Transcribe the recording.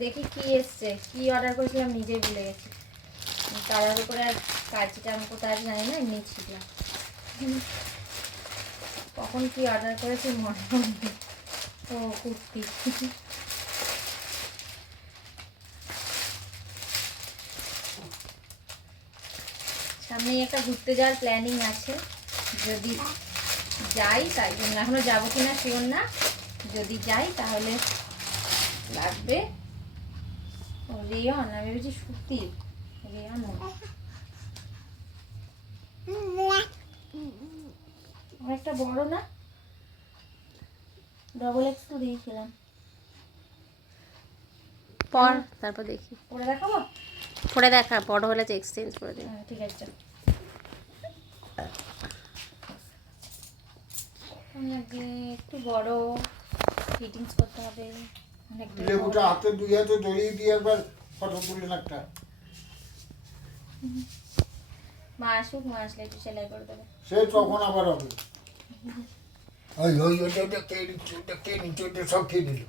দেখি কি এসছে, কি অর্ডার করেছিলাম নিজেই ভুলে গেছি। তার উপরে আর কাজটা আমি কোথায় জানি না, এমনি ছিলাম। কখন কি অর্ডার করেছি মনে নেই। ও কুর্তি। সামনেই একটা ঘুরতে যাওয়ার প্ল্যানিং আছে, যদি যাই তাই জন্য। এখনো যাবো কিনা শিওর না, যদি যাই তাহলে লাগবে রেয়ন। আমি ভেবেছি সুতি, রেয়ন অনেকটা বড় না, ডবল এক্স তো দিয়েছিলাম। পর তারপর দেখি, পরে দেখাবো, পরে দেখা, বড় হলে তো এক্সচেঞ্জ করে দিই। ঠিক আছে। একটু বড় ফিটিংস করতে হবে। লেবুটা হাতে দুই হাতে ধরিয়ে দিয়ে একবার ফটো তুললেন একটা। মা আসুক, মা আসলে একটু সেলাই করে দেবে। সে তখন আবার হবে। ওই ওই ওটা কে নিচ্ছে, ওটা কে নিচ্ছে, ওটা সব খেয়ে নিল।